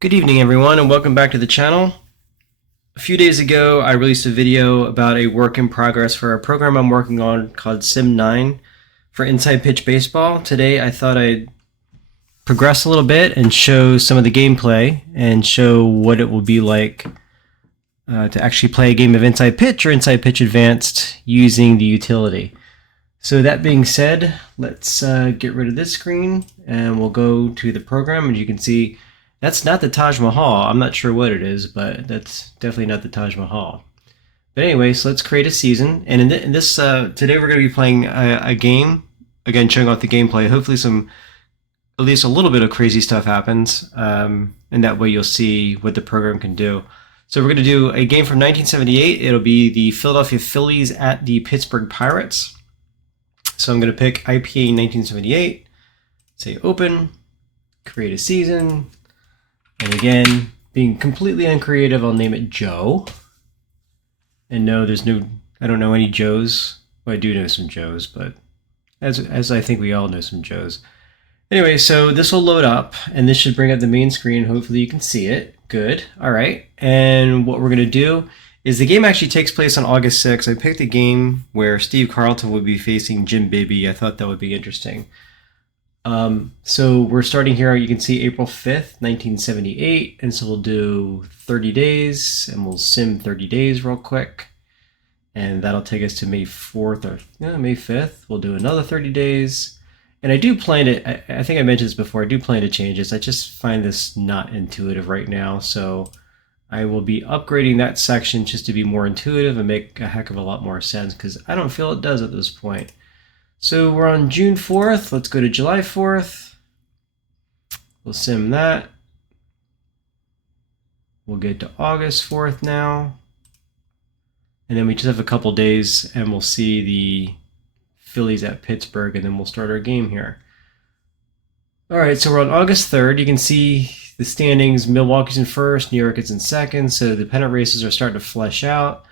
Good evening, everyone, and welcome back to the channel. A few days ago, I released a video about a work in progress for a program I'm working on called SIM9 for inside pitch baseball. Today, I thought I'd progress a little bit and show some of the gameplay and show what it will be like to actually play a game of inside pitch or inside pitch advanced using the utility. So that being said, let's get rid of this screen and we'll go to the program. As you can see, that's not the Taj Mahal. I'm not sure what it is, but that's definitely not the Taj Mahal. But anyway, so let's create a season. And in this today we're going to be playing a game. Again, showing off the gameplay. Hopefully at least a little bit of crazy stuff happens. And that way you'll see what the program can do. So we're going to do a game from 1978. It'll be the Philadelphia Phillies at the Pittsburgh Pirates. So I'm going to pick IPA 1978, say open, create a season. And again, being completely uncreative, I'll name it Joe. And no, I don't know any Joes. Well, I do know some Joes, but as I think we all know some Joes. Anyway, so this will load up, and this should bring up the main screen. Hopefully you can see it. Good. All right. And what we're going to do is the game actually takes place on August 6th. I picked a game where Steve Carlton would be facing Jim Bibby. I thought that would be interesting. So we're starting here, you can see April 5th, 1978, and so we'll do 30 days, and we'll sim 30 days real quick, and that'll take us to May 4th, or May 5th. We'll do another 30 days, and I do plan to, I think I mentioned this before, I do plan to change this. I just find this not intuitive right now, so I will be upgrading that section just to be more intuitive and make a heck of a lot more sense, because I don't feel it does at this point. So we're on June 4th. Let's go to July 4th. We'll sim that. We'll get to August 4th now. And then we just have a couple days and we'll see the Phillies at Pittsburgh, and then we'll start our game here. All right, so we're on August 3rd. You can see the standings. Milwaukee's in first, New York is in second. So the pennant races are starting to flesh out.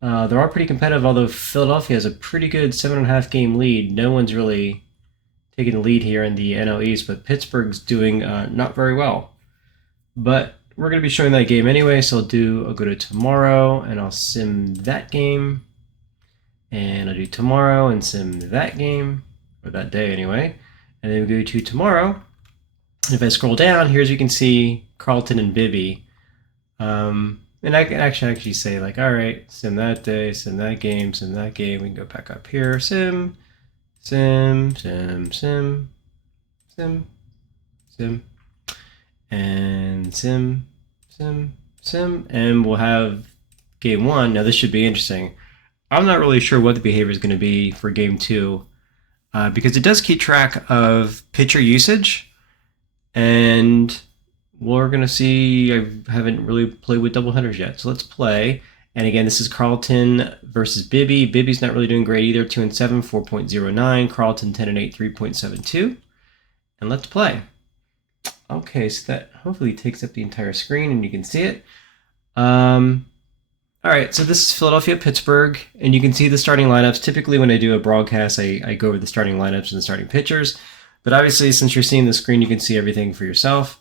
They're all pretty competitive, although Philadelphia has a pretty good 7.5 game lead. No one's really taking the lead here in the NL East, but Pittsburgh's doing not very well. But we're going to be showing that game anyway, so I'll go to tomorrow and I'll sim that game. And I'll do tomorrow and sim that game, or that day anyway. And then we go to tomorrow. And if I scroll down, here as you can see, Carlton and Bibby. And I can actually say, like, all right, sim that day, sim that game, sim that game. We can go back up here. Sim, sim, sim, sim, sim, sim, and sim, sim, sim. And we'll have game one. Now, this should be interesting. I'm not really sure what the behavior is going to be for game two because it does keep track of pitcher usage. And we're going to see, I haven't really played with doubleheaders yet. So let's play. And again, this is Carlton versus Bibby. Bibby's not really doing great either. 2-7, 4.09. Carlton 10-8, 3.72. And let's play. Okay, so that hopefully takes up the entire screen and you can see it. All right, so this is Philadelphia, Pittsburgh, and you can see the starting lineups. Typically when I do a broadcast, I go over the starting lineups and the starting pitchers. But obviously, since you're seeing the screen, you can see everything for yourself.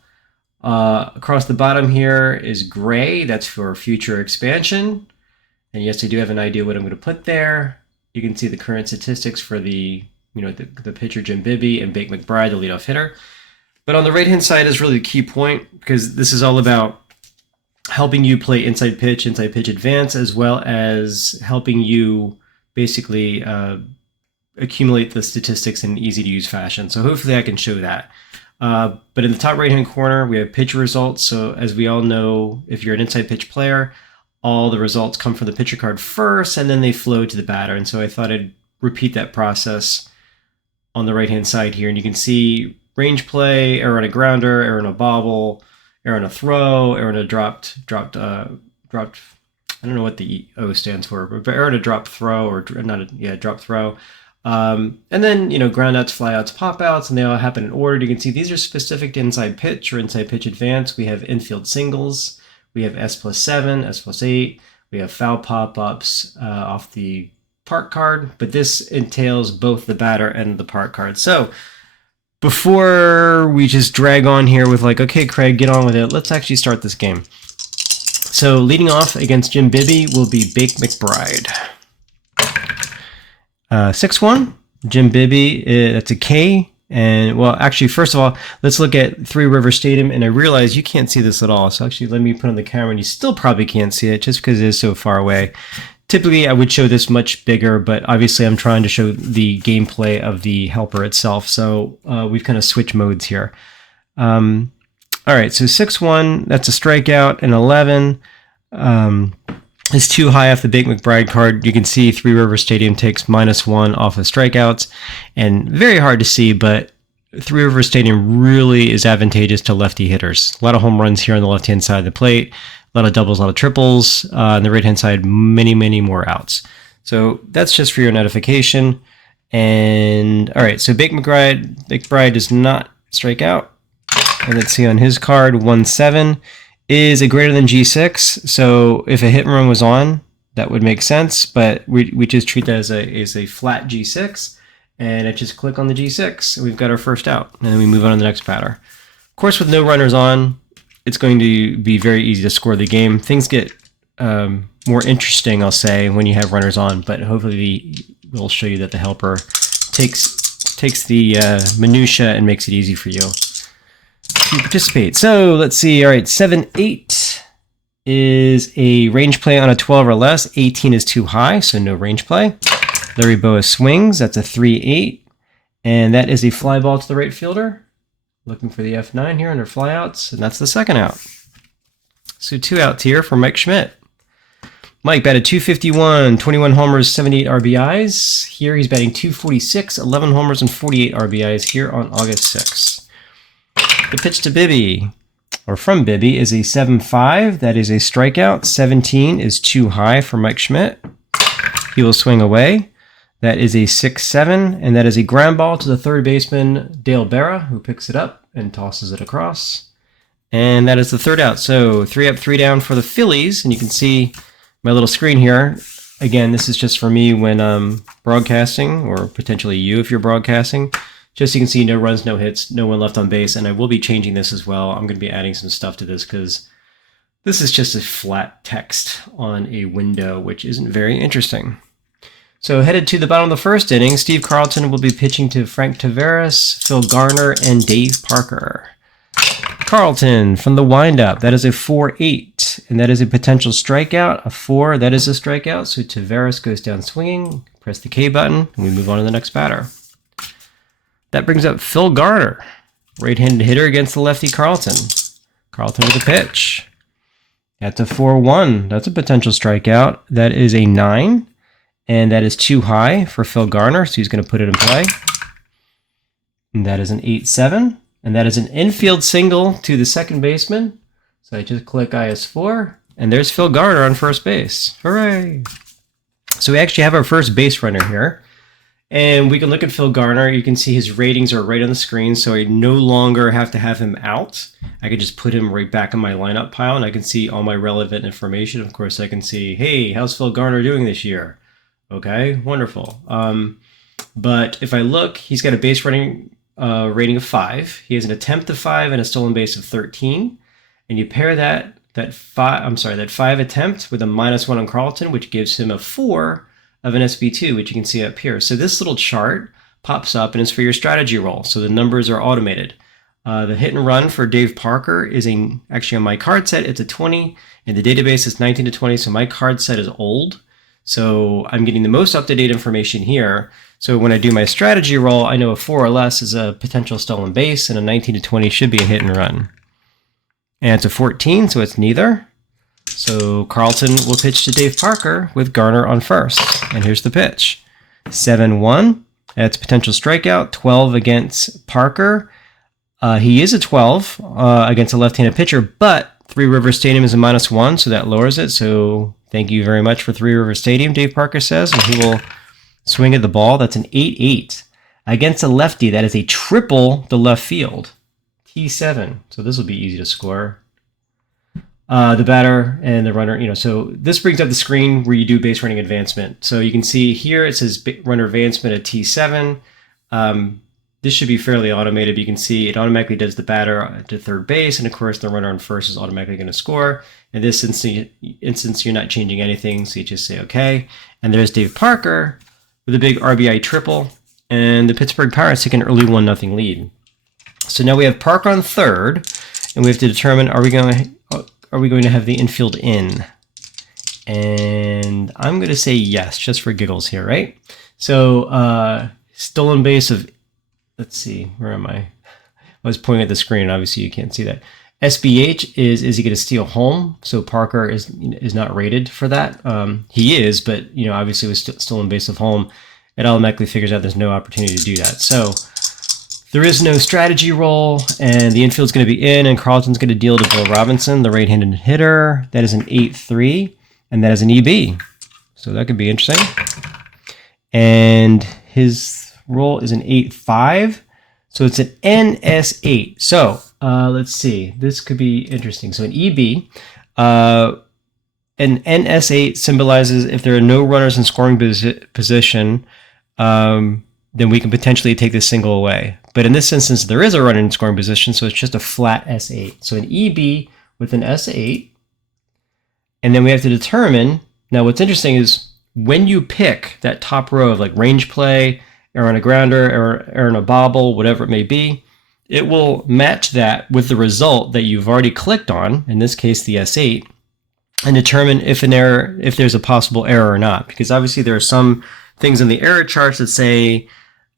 Across the bottom here is gray. That's for future expansion. And yes, I do have an idea what I'm going to put there. You can see the current statistics for the pitcher Jim Bibby and Bake McBride, the leadoff hitter. But on the right-hand side is really the key point, because this is all about helping you play inside pitch advance, as well as helping you basically accumulate the statistics in an easy-to-use fashion. So hopefully I can show that. But in the top right-hand corner, we have pitcher results. So as we all know, if you're an inside pitch player, all the results come from the pitcher card first, and then they flow to the batter. And so I thought I'd repeat that process on the right-hand side here. And you can see range play, error on a grounder, error on a bobble, error on a throw, error on a dropped, I don't know what the O stands for, but error on a dropped throw, or dropped throw. And then, groundouts, flyouts, pop-outs, and they all happen in order. You can see these are specific to inside pitch or inside pitch advance. We have infield singles. We have S+7, S+8. We have foul pop-ups off the park card, but this entails both the batter and the park card. So before we just drag on here with like, okay, Craig, get on with it, let's actually start this game. So leading off against Jim Bibby will be Bake McBride. 6-1, Jim Bibby, that's a K. And well, actually, first of all, let's look at Three River Stadium. And I realize you can't see this at all. So actually, let me put on the camera and you still probably can't see it just because it is so far away. Typically, I would show this much bigger, but obviously I'm trying to show the gameplay of the helper itself. So we've kind of switched modes here. All right, so 6-1, that's a strikeout, and 11 is too high off the Bake McBride card. You can see Three River Stadium takes -1 off of strikeouts, and very hard to see, but Three River Stadium really is advantageous to lefty hitters. A lot of home runs here on the left-hand side of the plate, a lot of doubles, a lot of triples. On the right-hand side, many, many more outs. So that's just for your notification. And all right, so Bake McBride does not strike out. And let's see on his card, 1-7 is a greater than G6. So if a hit and run was on, that would make sense. But we just treat that as a flat G6. And I just click on the G6. And we've got our first out. And then we move on to the next batter. Of course, with no runners on, it's going to be very easy to score the game. Things get more interesting, I'll say, when you have runners on. But hopefully we'll show you that the helper takes the minutia and makes it easy for you to participate. So let's see. All right, 7-8 is a range play on a 12 or less. 18 is too high, so no range play. Larry Boa swings. That's a 3-8, and that is a fly ball to the right fielder. Looking for the F9 here under flyouts, and that's the second out. So 2 outs here for Mike Schmidt. Mike batted .251, 21 homers, 78 RBIs. Here he's batting .246, 11 homers and 48 RBIs here on August 6th. The pitch to Bibby, or from Bibby, is a 7-5. That is a strikeout. 17 is too high for Mike Schmidt. He will swing away. That is a 6-7, and that is a ground ball to the third baseman, Dale Berra, who picks it up and tosses it across. And that is the third out. So 3 up, 3 down for the Phillies. And you can see my little screen here. Again, this is just for me when I'm broadcasting, or potentially you if you're broadcasting. Just so you can see no runs, no hits, no one left on base. And I will be changing this as well. I'm going to be adding some stuff to this because this is just a flat text on a window, which isn't very interesting. So headed to the bottom of the first inning, Steve Carlton will be pitching to Frank Taveras, Phil Garner, and Dave Parker. Carlton from the windup, that is a 4-8, and that is a potential strikeout. A 4, that is a strikeout. So Taveras goes down swinging, press the K button, and we move on to the next batter. That brings up Phil Garner, right-handed hitter against the lefty Carlton. Carlton with a pitch. That's a 4-1. That's a potential strikeout. That is a 9. And that is too high for Phil Garner, so he's going to put it in play. And that is an 8-7. And that is an infield single to the second baseman. So I just click IS4, and there's Phil Garner on first base. Hooray! So we actually have our first base runner here. And we can look at Phil Garner. You can see his ratings are right on the screen, so I no longer have to have him out. I can just put him right back in my lineup pile, and I can see all my relevant information. Of course, I can see, hey, how's Phil Garner doing this year? Okay, wonderful. But if I look, he's got a base running rating of 5. He has an attempt of 5 and a stolen base of 13. And you pair that 5 attempt with a -1 on Carlton, which gives him a 4 of an SB2, which you can see up here. So this little chart pops up and is for your strategy roll. So the numbers are automated. The hit and run for Dave Parker is actually on my card set, it's a 20, and the database is 19 to 20, so my card set is old. So I'm getting the most up-to-date information here. So when I do my strategy roll, I know a 4 or less is a potential stolen base, and a 19 to 20 should be a hit and run. And it's a 14, so it's neither. So Carlton will pitch to Dave Parker with Garner on first. And here's the pitch. 7-1. That's potential strikeout. 12 against Parker. He is a 12 against a left-handed pitcher, but Three River Stadium is a -1, so that lowers it. So thank you very much for Three River Stadium, Dave Parker says. And he will swing at the ball. That's an 8-8. Against a lefty, that is a triple to left field. T7. So this will be easy to score. The batter and the runner, so this brings up the screen where you do base running advancement. So you can see here it says runner advancement at T7. this should be fairly automated. You can see it automatically does the batter to third base, and of course the runner on first is automatically going to score. In this instance, you're not changing anything, so you just say okay. And there's Dave Parker with a big RBI triple, and the Pittsburgh Pirates take an early 1-0 lead. So now we have Parker on third, and we have to determine, are we going to have the infield in? And I'm going to say yes, just for giggles here, right? So stolen base of, let's see, where am I? I was pointing at the screen, obviously you can't see that. SBH is he going to steal home? So Parker is not rated for that. He is, but obviously with stolen base of home, it automatically figures out there's no opportunity to do that. So there is no strategy roll, and the infield's going to be in, and Carlton's going to deal to Bill Robinson, the right-handed hitter. That is an 8-3, and that is an EB. So that could be interesting. And his roll is an 8-5, so it's an NS8. So let's see, this could be interesting. So an EB, an NS8 symbolizes if there are no runners in scoring position, then we can potentially take this single away. But in this instance, there is a runner in scoring position, so it's just a flat S8. So an EB with an S8, and then we have to determine, now what's interesting is when you pick that top row of like range play, error on a grounder, error on a bobble, whatever it may be, it will match that with the result that you've already clicked on, in this case the S8, and determine if there's a possible error or not. Because obviously there are some things in the error charts that say,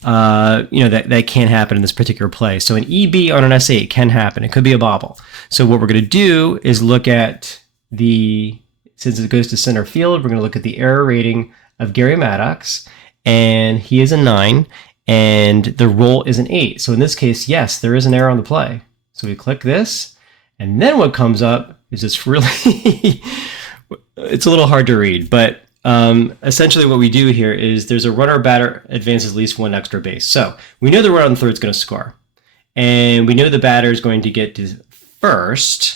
that can't happen in this particular play. So an EB on an S8 can happen. It could be a bobble. So what we're going to do is look at since it goes to center field, we're going to look at the error rating of Gary Maddox, and he is a 9, and the roll is an 8. So in this case, yes, there is an error on the play. So we click this, and then what comes up is this really, it's a little hard to read, but essentially what we do here is there's a runner batter advances at least one extra base. So we know the runner on third is going to score, and we know the batter is going to get to first,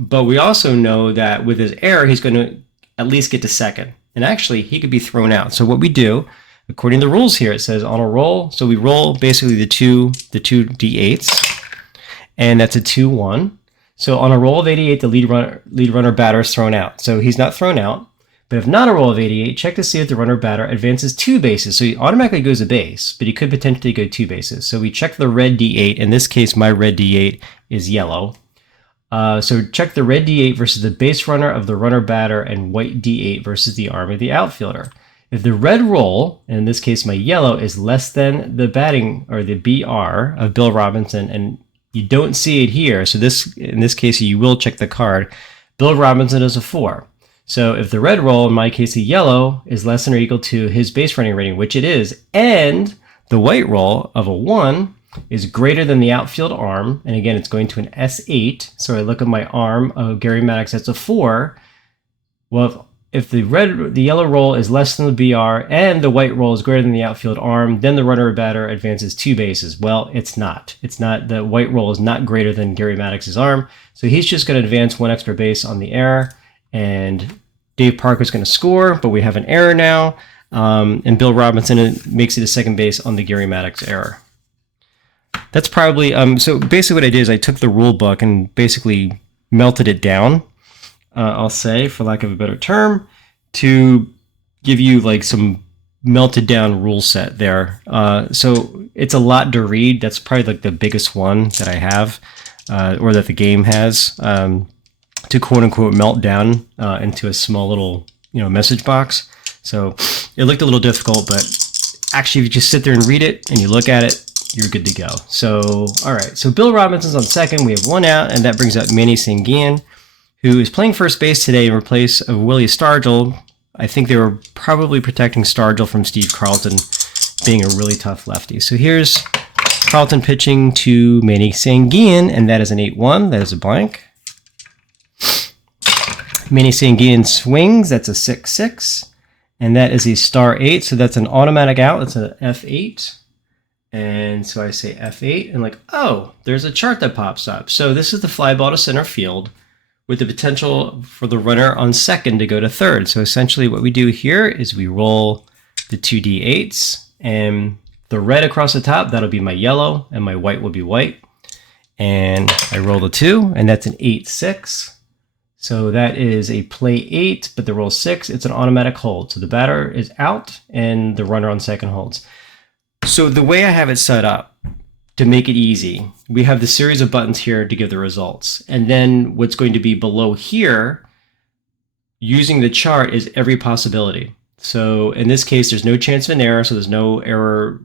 but we also know that with his error, he's going to at least get to second. And actually, he could be thrown out. So what we do, according to the rules here, it says on a roll. So we roll basically the two D8s, and that's a 2-1. So on a roll of 88, the lead runner batter is thrown out. So he's not thrown out. But if not a roll of 88, check to see if the runner batter advances 2 bases. So he automatically goes a base, but he could potentially go 2 bases. So we check the red D8. In this case, my red D8 is yellow. So check the red D8 versus the base runner of the runner batter, and white D8 versus the arm of the outfielder. If the red roll, and in this case my yellow, is less than the batting or the BR of Bill Robinson, and you don't see it here, so in this case you will check the card, Bill Robinson is a 4. So if the red roll, in my case the yellow, is less than or equal to his base running rating, which it is, and the white roll of a 1 is greater than the outfield arm, and again it's going to an S8, so I look at my arm of Gary Maddox, that's a 4. Well, if the yellow roll is less than the BR and the white roll is greater than the outfield arm, then the runner or batter advances 2 bases. Well, it's not. The white roll is not greater than Gary Maddox's arm, so he's just going to advance 1 extra base on the error, and Dave Parker's going to score, but we have an error now, and Bill Robinson makes it a second base on the Gary Maddox error. That's probably, so basically what I did is I took the rule book and basically melted it down, I'll say, for lack of a better term, to give you like some melted down rule set there. So it's a lot to read. That's probably like the biggest one that I have, or that the game has, to quote unquote melt down into a small little message box. So it looked a little difficult, but actually if you just sit there and read it and you look at it, you're good to go. So, all right. So Bill Robinson's on second. We have 1 out, and that brings up Manny Sanguin, who is playing first base today in place of Willie Stargell. I think they were probably protecting Stargell from Steve Carlton being a really tough lefty. So here's Carlton pitching to Manny Sanguin, and that is an 8-1. That is a blank. Manny Sanguin swings. That's a 6-6. And that is a star 8. So that's an automatic out. That's an F8. And so I say F8, and like, oh, there's a chart that pops up. So this is the fly ball to center field with the potential for the runner on second to go to third. So essentially what we do here is we roll the 2 D8s, and the red across the top, that'll be my yellow, and my white will be white. And I roll the 2, and that's an 8-6. So that is a play 8, but the roll 6, it's an automatic hold. So the batter is out, and the runner on second holds. So the way I have it set up, to make it easy, we have the series of buttons here to give the results. And then what's going to be below here, using the chart, is every possibility. So in this case, there's no chance of an error, so there's no error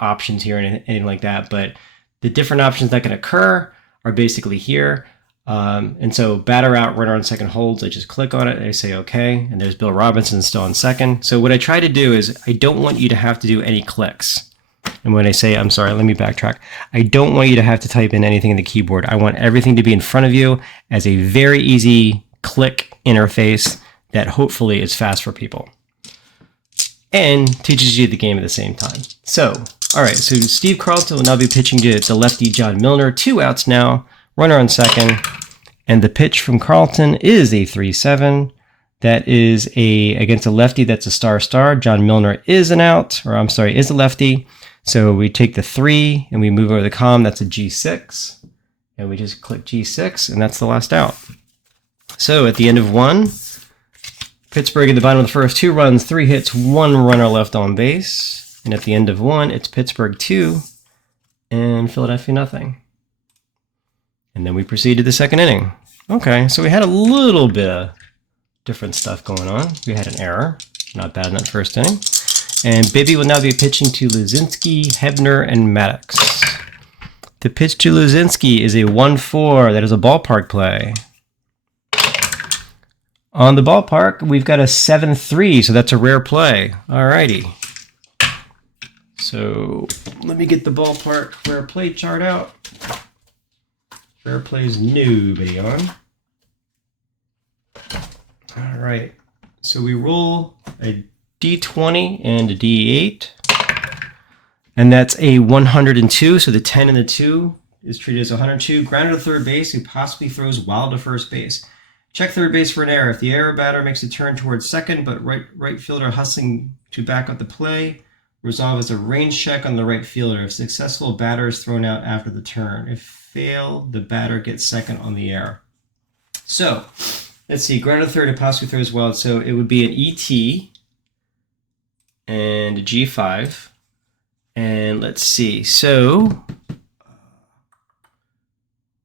options here and anything like that. But the different options that can occur are basically here. And so batter out, runner on second holds. I just click on it and I say okay. And there's Bill Robinson still on second. So what I try to do is I don't want you to have to do any clicks. And when I say, I'm sorry, let me backtrack. I don't want you to have to type in anything in the keyboard. I want everything to be in front of you as a very easy click interface that hopefully is fast for people and teaches you the game at the same time. So, all right, so Steve Carlton will now be pitching to lefty John Milner. 2 outs now, runner on second. And the pitch from Carlton is a 3-7. That is against a lefty that's a star. John Milner is an out, or I'm sorry, is a lefty. So we take the 3 and we move over the column. That's a G6. And we just click G6, and that's the last out. So at the end of 1, Pittsburgh at the bottom of the first, 2 runs, 3 hits, 1 runner left on base. And at the end of 1, it's Pittsburgh 2 and Philadelphia nothing. And then we proceed to the second inning. Okay, so we had a little bit of different stuff going on. We had an error, not bad in that first inning. And Bibby will now be pitching to Luzinski, Hebner, and Maddox. The pitch to Luzinski is a 1-4. That is a ballpark play. On the ballpark, we've got a 7-3, so that's a rare play. Alrighty. So let me get the ballpark rare play chart out. Rare plays nobody on. All right. So we roll a D20 and a D8. And that's a 102. So the 10 and the 2 is treated as 102. Grounded to third base, who possibly throws wild to first base. Check third base for an error. If the error batter makes a turn towards second, but right fielder hustling to back up the play, resolve as a range check on the right fielder. If successful, batter is thrown out after the turn. If fail, the batter gets second on the error. So let's see. Grounded to third and possibly throws wild. So it would be an ET and a G5. And let's see. So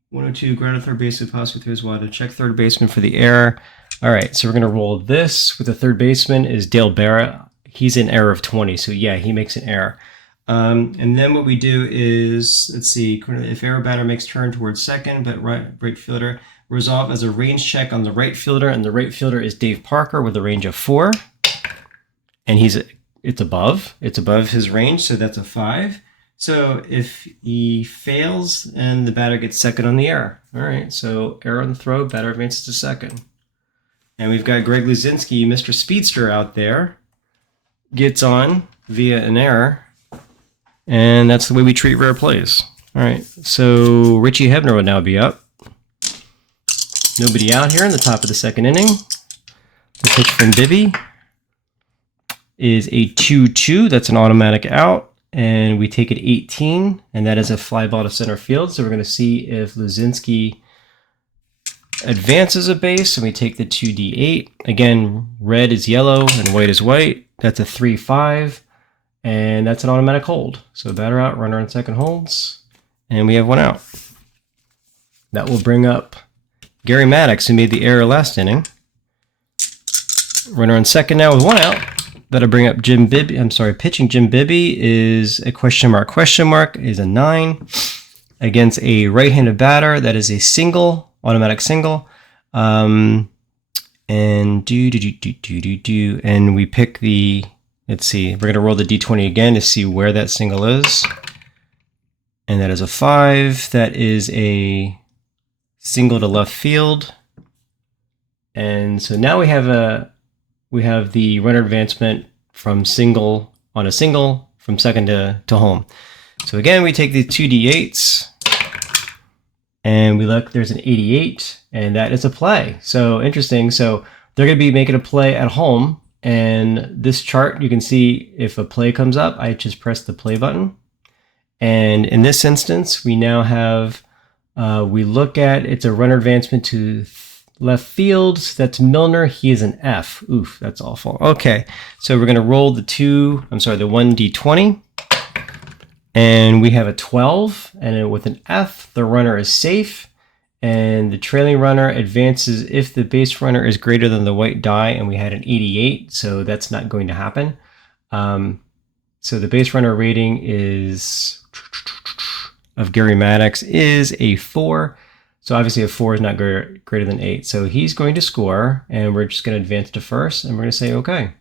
102, grounded third base, possibly throws wild to check third baseman for the error. All right, so we're going to roll this with the third baseman is Dale Barrett. He's in error of 20, so yeah, he makes an error. And then what we do is, let's see, if error batter makes turn towards second, but right fielder, resolve as a range check on the right fielder, and the right fielder is Dave Parker with a range of 4. And it's above his range, so that's a 5. So if he fails, and the batter gets second on the error. All right, so error on the throw, batter advances to second. And we've got Greg Luzinski, Mr. Speedster out there, gets on via an error. And that's the way we treat rare plays. All right, so Richie Hebner would now be up. Nobody out here in the top of the second inning. The pitch from Bibby is a 2-2. That's an automatic out. And we take it 18, and that is a fly ball to center field. So we're going to see if Luzinski advances a base, and we take the 2D8. Again, red is yellow and white is white. That's a 3-5, and that's an automatic hold. So batter out, runner on second holds, and we have 1 out. That will bring up Gary Maddox, who made the error last inning. Runner on second now with 1 out. That'll bring up Jim Bibby. I'm sorry, pitching Jim Bibby is a question mark is a 9 against a right-handed batter. That is a single, automatic single. And and we pick the, let's see, we're going to roll the D20 again to see where that single is. And that is a 5. That is a single to left field. And so now we have the runner advancement from single on a single from second to home. So again, we take the 2D8s and we look, there's an 88, and that is a play. So interesting. So they're going to be making a play at home And this chart, you can see if a play comes up, I just press the play button. And in this instance, we now have, we look at, it's a runner advancement to left field. That's Milner. He is an F. Oof, that's awful. Okay, so we're going to roll the 1d20. And we have a 12. And with an F, the runner is safe. And the trailing runner advances if the base runner is greater than the white die, and we had an 88, so that's not going to happen. So the base runner rating is of Gary Maddox is a 4. So obviously a 4 is not greater than 8. So he's going to score, and we're just going to advance to first, and we're going to say okay.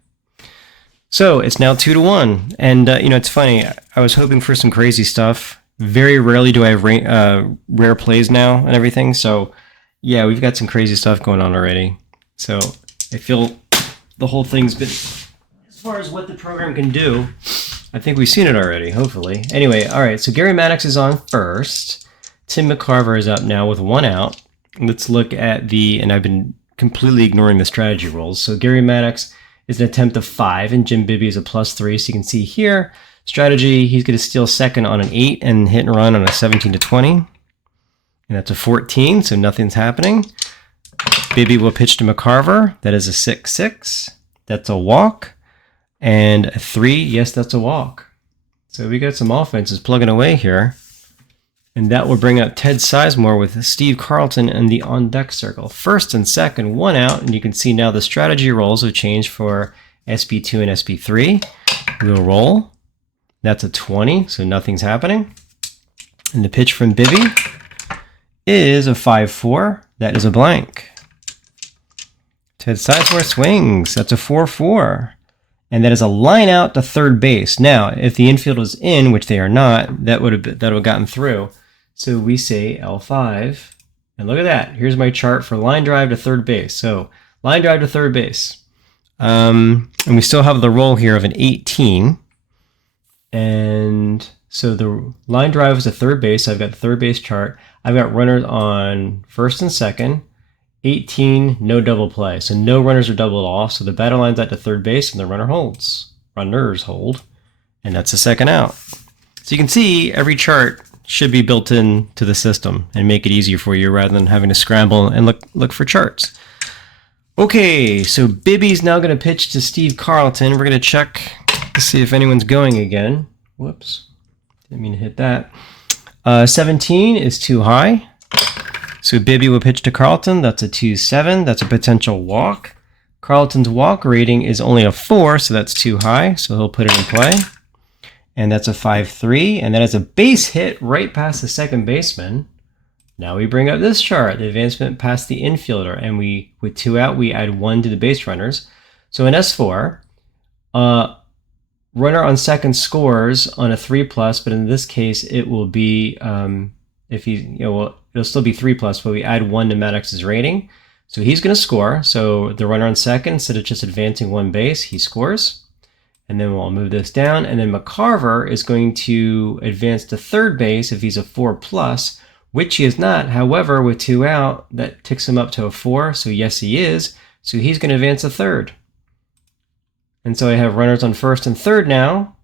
So it's now 2-1, and it's funny. I was hoping for some crazy stuff. Very rarely do I have rare plays now and everything. So yeah, we've got some crazy stuff going on already. So I feel the whole thing's been, as far as what the program can do, I think we've seen it already, hopefully. Anyway, all right, so Gary Maddox is on first. Tim McCarver is up now with 1 out. Let's look at and I've been completely ignoring the strategy rolls. So Gary Maddox is an attempt of 5, and Jim Bibby is a +3. So you can see here, strategy, he's going to steal second on an 8 and hit and run on a 17-20. And that's a 14, so nothing's happening. Bibby will pitch to McCarver. That is a 6-6. That's a walk. And a 3, yes, that's a walk. So we got some offenses plugging away here. And that will bring up Ted Sizemore with Steve Carlton in the on-deck circle. First and second, 1 out. And you can see now the strategy rolls have changed for SB2 and SB3. We'll roll. That's a 20, so nothing's happening. And the pitch from Bibby is a 5-4. That is a blank. Ted Sizemore swings. That's a 4-4. And that is a line out to third base. Now, if the infield was in, which they are not, that would have gotten through. So we say L5. And look at that. Here's my chart for line drive to third base. So line drive to third base. And we still have the roll here of an 18. And so the line drive is to third base. I've got the third base chart. I've got runners on first and second. 18, no double play. So no runners are doubled off. So the batter lines out to third base and the runner holds. Runners hold. And that's the second out. So you can see every chart should be built in to the system and make it easier for you rather than having to scramble and look for charts. Okay, so Bibby's now going to pitch to Steve Carlton. We're going to check to see if anyone's going again. Whoops, didn't mean to hit that. 17 is too high. So Bibby will pitch to Carlton. That's a 2-7. That's a potential walk. Carlton's walk rating is only a 4, so that's too high. So he'll put it in play. And that's a 5-3. And that is a base hit right past the second baseman. Now we bring up this chart, the advancement past the infielder. And with 2 out, we add 1 to the base runners. So in S4, runner on second scores on a 3+, but in this case, it will be, it'll still be 3+, but we add 1 to Maddox's rating. So he's going to score. So the runner on second, instead of just advancing 1 base, he scores. And then we'll move this down. And then McCarver is going to advance to third base if he's a 4+, which he is not. However, with 2 out, that ticks him up to a 4. So yes, he is. So he's going to advance to third. And so I have runners on first and third now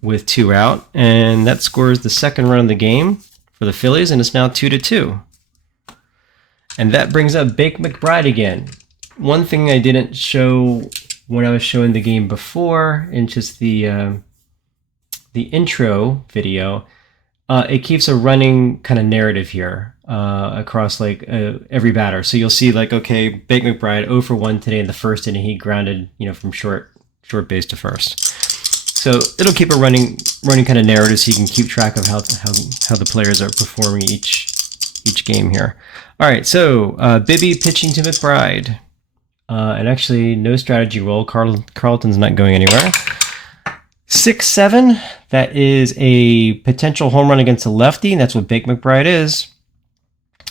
with 2 out. And that scores the second run of the game for the Phillies. And it's now 2-2. And that brings up Bake McBride again. One thing I didn't show when I was showing the game before in just the intro video, it keeps a running kind of narrative here across like every batter. So you'll see like, okay, Bake McBride 0 for 1 today in the first inning. He grounded, from short base to first. So it'll keep a running kind of narrative so you can keep track of how the players are performing each game here. All right, so Bibby pitching to McBride. And actually, no strategy roll. Carlton's not going anywhere. 6-7. That is a potential home run against a lefty. And that's what Bake McBride is.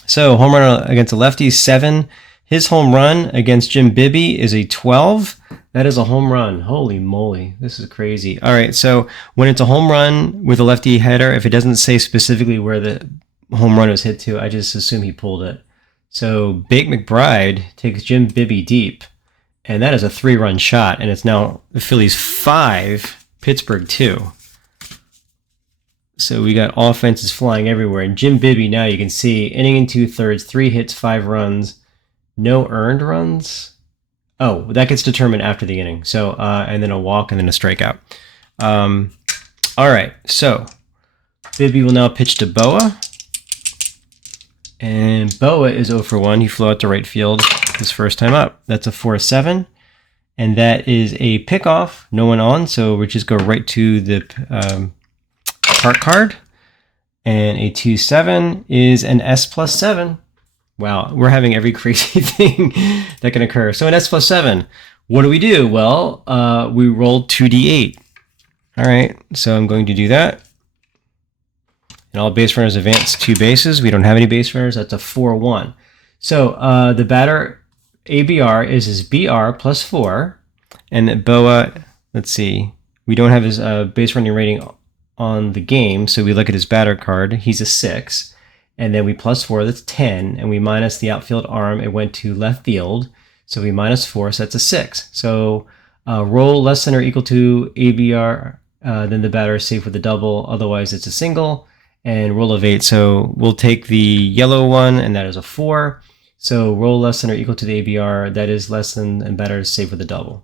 So home run against a lefty, 7. His home run against Jim Bibby is a 12. That is a home run. Holy moly. This is crazy. All right, so when it's a home run with a lefty header, if it doesn't say specifically where the home run was hit to, I just assume he pulled it. So Bake McBride takes Jim Bibby deep. And that is a 3-run shot, and it's now the Phillies 5, Pittsburgh 2. So we got offenses flying everywhere. And Jim Bibby, now you can see, inning and 2/3, 3 hits, 5 runs, no earned runs. Oh, that gets determined after the inning. So, and then a walk and then a strikeout. All right, so Bibby will now pitch to Boa. And Boa is 0 for 1. He flew out to right field his first time up. That's a 4-7. And that is a pickoff. No one on, so we just go right to the park card. And a 2-7 is an S+7. Wow, we're having every crazy thing that can occur. So an S+7, what do? Well, we roll 2d8. All right, so I'm going to do that. And all base runners advance 2 bases. We don't have any base runners. That's a 4-1. So the batter ABR is his BR plus 4. And Boa, let's see, we don't have his base running rating on the game, so we look at his batter card. He's a 6. And then we plus 4, that's 10. And we minus the outfield arm, it went to left field. So we minus 4, so that's a 6. So roll less than or equal to ABR, then the batter is safe with a double. Otherwise, it's a single. And roll of 8. So we'll take the yellow one, and that is a 4. So roll less than or equal to the ABR, that is less than, and batter is safe with a double.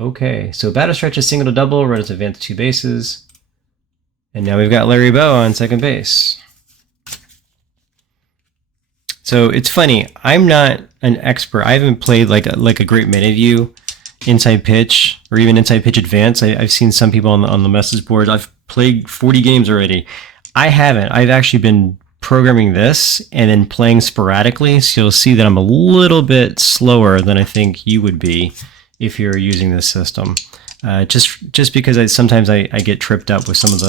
Okay, so batter stretches single to double, runners advance 2 bases. And now we've got Larry Bowa on second base. So it's funny, I'm not an expert. I haven't played like a great many of you inside pitch or even inside pitch advance. I've seen some people on the message board. I've played 40 games already. I haven't. I've actually been programming this and then playing sporadically. So you'll see that I'm a little bit slower than I think you would be if you're using this system. Just because sometimes I get tripped up with some of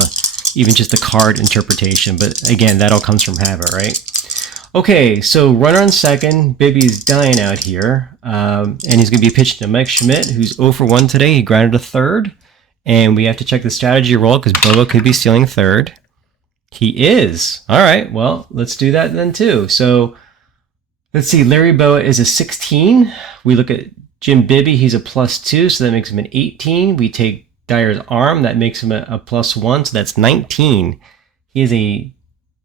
even just the card interpretation. But again, that all comes from habit, right? Okay, so runner on second. Bibby's dying out here. And he's going to be pitching to Mike Schmidt, who's 0 for 1 today. He grounded a third. And we have to check the strategy roll because Boa could be stealing third. He is. All right, well, let's do that then too. So let's see, Larry Bowa is a 16. We look at Jim Bibby, he's a +2, so that makes him an 18. We take Dyer's arm, that makes him a +1, so that's 19. He is a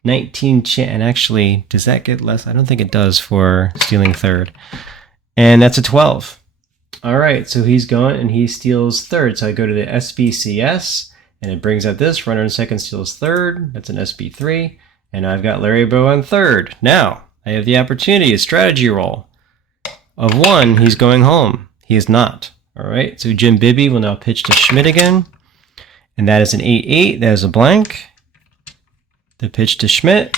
19 and actually, does that get less? I don't think it does for stealing third. And that's a 12. All right, so he's going and he steals third. So I go to the SBCS and it brings up this. Runner on second steals third. That's an SB3. And I've got Larry Bowa on third. Now I have the opportunity, a strategy roll of 1. He's going home. He is not. All right, so Jim Bibby will now pitch to Schmidt again. And that is an 8-8. That is a blank. The pitch to Schmidt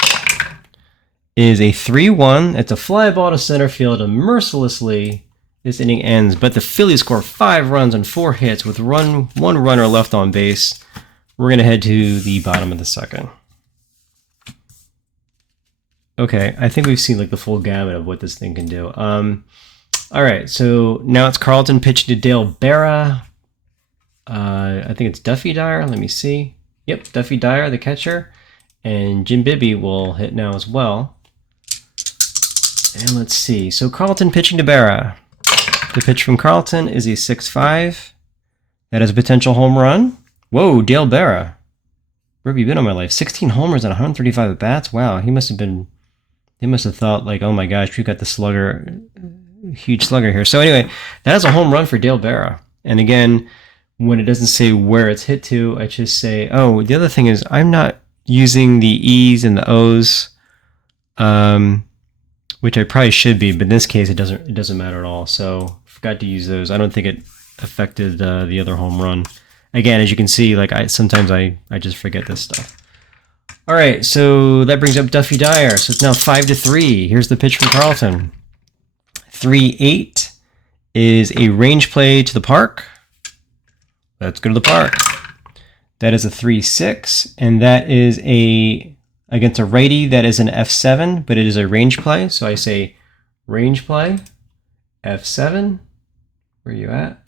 is a 3-1. It's a fly ball to center field, and mercilessly this inning ends. But the Phillies score 5 runs on 4 hits with one runner left on base. We're going to head to the bottom of the second. Okay, I think we've seen like the full gamut of what this thing can do. All right, so now it's Carlton pitching to Dale Berra. I think it's Duffy Dyer. Let me see. Yep, Duffy Dyer, the catcher. And Jim Bibby will hit now as well. And let's see. So Carlton pitching to Berra. The pitch from Carlton is a 6-5. That is a potential home run. Whoa, Dale Berra. Where have you been all my life? 16 homers and 135 at-bats? Wow, he must have thought like, oh my gosh, we've got the slugger, huge slugger here. So anyway, that is a home run for Dale Berra. And again, when it doesn't say where it's hit to, I just say, oh, the other thing is I'm not using the E's and the O's, which I probably should be, but in this case it doesn't matter at all. So forgot to use those. I don't think it affected the other home run. Again, as you can see, like sometimes I just forget this stuff. All right, so that brings up Duffy Dyer. So it's now 5-3. Here's the pitch from Carlton. 3-8 is a range play to the park. Let's go to the park. That is a 3-6, and that is against a righty, that is an F7, but it is a range play. So I say range play, F7, where are you at?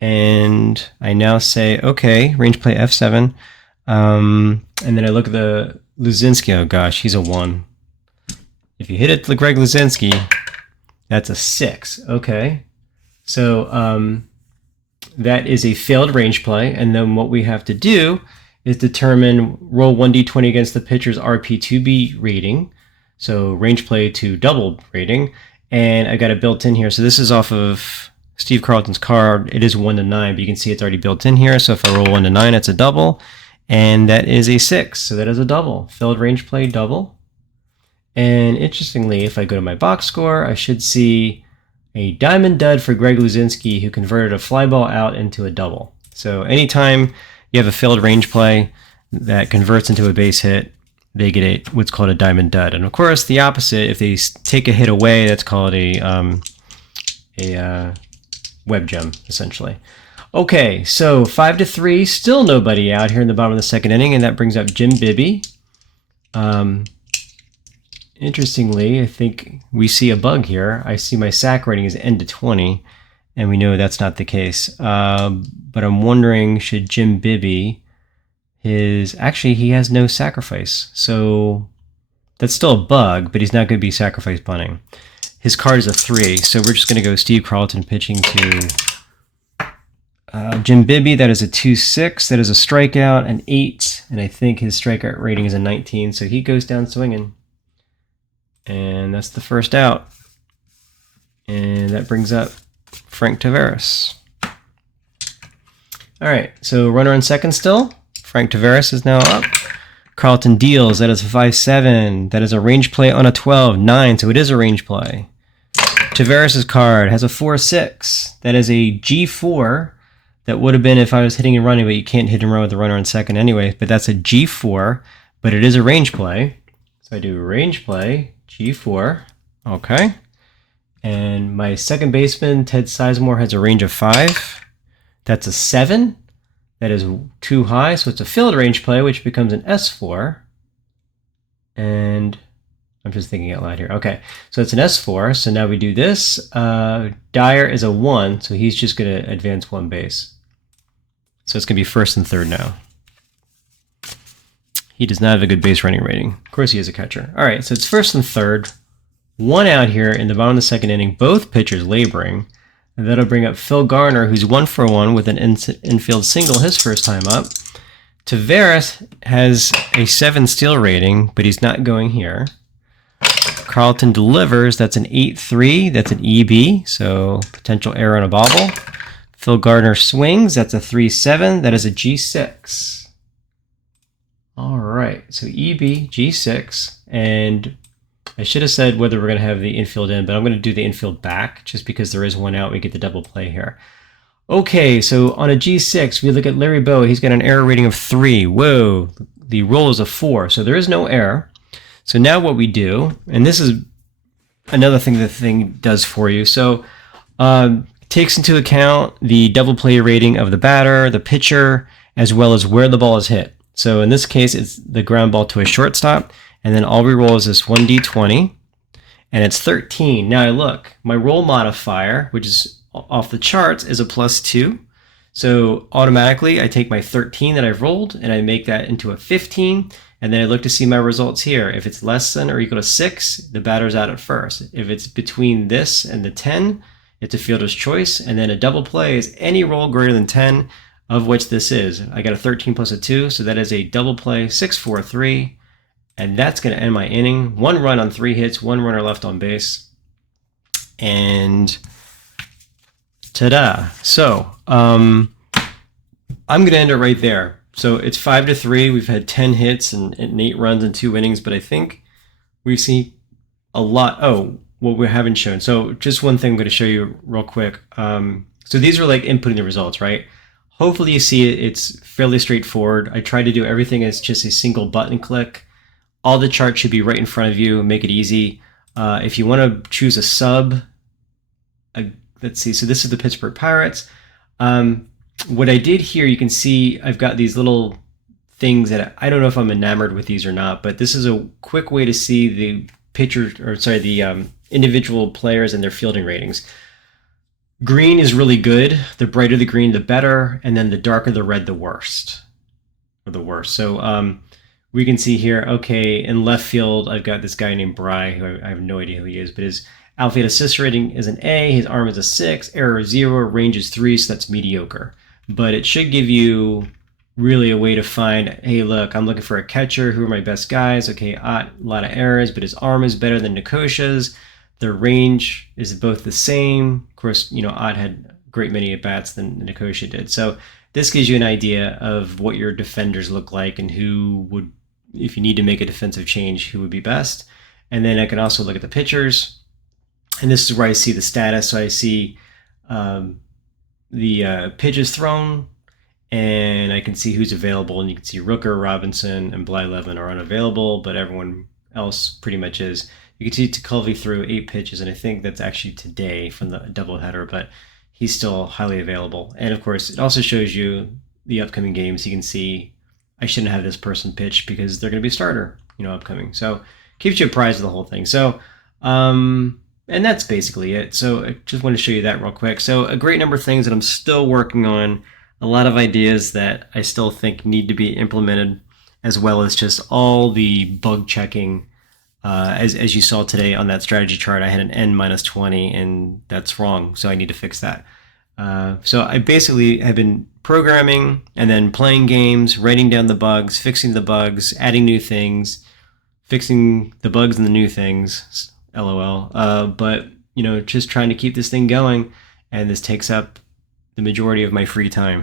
And I now say, okay, range play F7. And then I look at the Luzinski. Oh gosh, he's a 1. If you hit it to Greg Luzinski, that's a 6. Okay. So that is a failed range play, and then what we have to do is determine roll 1d20 against the pitcher's RP2B rating, so range play to double rating, and I got it built in here. So this is off of Steve Carlton's card. It is 1 to 9, but you can see it's already built in here. So if I roll 1 to 9, it's a double, and that is a 6. So that is a double, failed range play double. And interestingly, if I go to my box score, I should see a diamond dud for Greg Luzinski, who converted a fly ball out into a double. So anytime you have a failed range play that converts into a base hit, they get what's called a diamond dud. And of course, the opposite, if they take a hit away, that's called a web gem, essentially. Okay, so 5-3, still nobody out here in the bottom of the second inning, and that brings up Jim Bibby. Interestingly, I think we see a bug here. I see my sack rating is N to 20, and we know that's not the case. But I'm wondering, should Jim Bibby, actually he has no sacrifice, so that's still a bug, but he's not going to be sacrifice bunting. His card is a 3, so we're just going to go Steve Carlton pitching to Jim Bibby. That is a 2-6. That is a strikeout, an 8, and I think his strikeout rating is a 19, so he goes down swinging. And that's the first out. And that brings up Frank Taveras. All right, so runner on second still. Frank Taveras is now up. Carlton deals. That is a 5-7. That is a range play on a 12-9, so it is a range play. Taveras' card has a 4-6. That is a G4. That would have been if I was hitting and running, but you can't hit and run with the runner on second anyway. But that's a G4, but it is a range play. So I do range play, G4, okay. And my second baseman, Ted Sizemore, has a range of 5. That's a 7. That is too high, so it's a field range play, which becomes an S4. And I'm just thinking out loud here. Okay, so it's an S4, so now we do this. Dyer is a 1, so he's just going to advance one base. So it's going to be first and third now. He does not have a good base running rating. Of course, he is a catcher. All right, so it's first and third. One out here in the bottom of the second inning, both pitchers laboring. And that'll bring up Phil Garner, who's 1 for 1 with an infield single his first time up. Taveras has a 7 steal rating, but he's not going here. Carlton delivers. That's an 8-3. That's an EB, so potential error on a bobble. Phil Garner swings. That's a 3-7. That is a G6. All right, so EB, G6, and I should have said whether we're going to have the infield in, but I'm going to do the infield back just because there is one out. We get the double play here. Okay, so on a G6, we look at Larry Bow. He's got an error rating of 3. Whoa, the roll is a 4, so there is no error. So now what we do, and this is another thing the thing does for you. So takes into account the double play rating of the batter, the pitcher, as well as where the ball is hit. So in this case, it's the ground ball to a shortstop, and then all we roll is this 1d20, and it's 13. Now I look, my roll modifier, which is off the charts, is a +2. So automatically, I take my 13 that I've rolled, and I make that into a 15, and then I look to see my results here. If it's less than or equal to 6, the batter's out at first. If it's between this and the 10, it's a fielder's choice, and then a double play is any roll greater than 10, of which this is. I got a 13 plus a 2, so that is a double play, 6-4-3, and that's going to end my inning. 1 run on 3 hits, 1 runner left on base, and ta-da. So I'm going to end it right there. So it's 5-3. We've had 10 hits and 8 runs and 2 innings, but I think we've seen a lot. Oh, what we haven't shown. So just one thing I'm going to show you real quick. So these are like inputting the results, right? Hopefully you see it. It's fairly straightforward. I try to do everything as just a single button click. All the charts should be right in front of you. Make it easy. If you want to choose a sub, let's see. So this is the Pittsburgh Pirates. What I did here, you can see I've got these little things that I don't know if I'm enamored with these or not, but this is a quick way to see the the individual players and their fielding ratings. Green is really good. The brighter the green, the better. And then the darker the red, the worst. Or the worst. So we can see here, okay, in left field, I've got this guy named Bry, who I have no idea who he is, but his outfield assist rating is an A, his arm is a 6, error 0, range is 3, so that's mediocre. But it should give you really a way to find, hey, look, I'm looking for a catcher. Who are my best guys? Okay, Ott, a lot of errors, but his arm is better than Nikosha's. Their range is both the same. Of course, Ott had a great many at-bats than Nikosha did. So this gives you an idea of what your defenders look like and who would, if you need to make a defensive change, who would be best. And then I can also look at the pitchers. And this is where I see the status. So I see the pitches thrown, and I can see who's available. And you can see Rooker, Robinson, and Blyleven are unavailable, but everyone else pretty much is. You can see Tekulve threw 8 pitches, and I think that's actually today from the doubleheader, but he's still highly available. And of course, it also shows you the upcoming games. You can see I shouldn't have this person pitch because they're going to be a starter, upcoming. So keeps you apprised of the whole thing. So, and that's basically it. So I just want to show you that real quick. So a great number of things that I'm still working on, a lot of ideas that I still think need to be implemented, as well as just all the bug checking. As you saw today on that strategy chart, I had an N minus 20, and that's wrong. So I need to fix that. So I basically have been programming and then playing games, writing down the bugs, fixing the bugs, adding new things, fixing the bugs and the new things, LOL. But, just trying to keep this thing going, and this takes up the majority of my free time.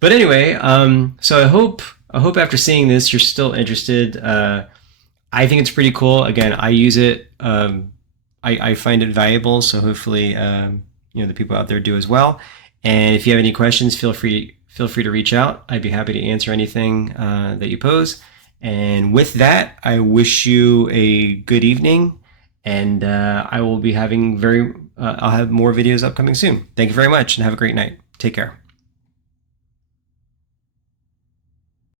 But anyway, so I hope after seeing this, you're still interested. I think it's pretty cool. Again, I use it. I find it valuable. So hopefully, the people out there do as well. And if you have any questions, feel free to reach out. I'd be happy to answer anything that you pose. And with that, I wish you a good evening. And I will be having I'll have more videos upcoming soon. Thank you very much, and have a great night. Take care.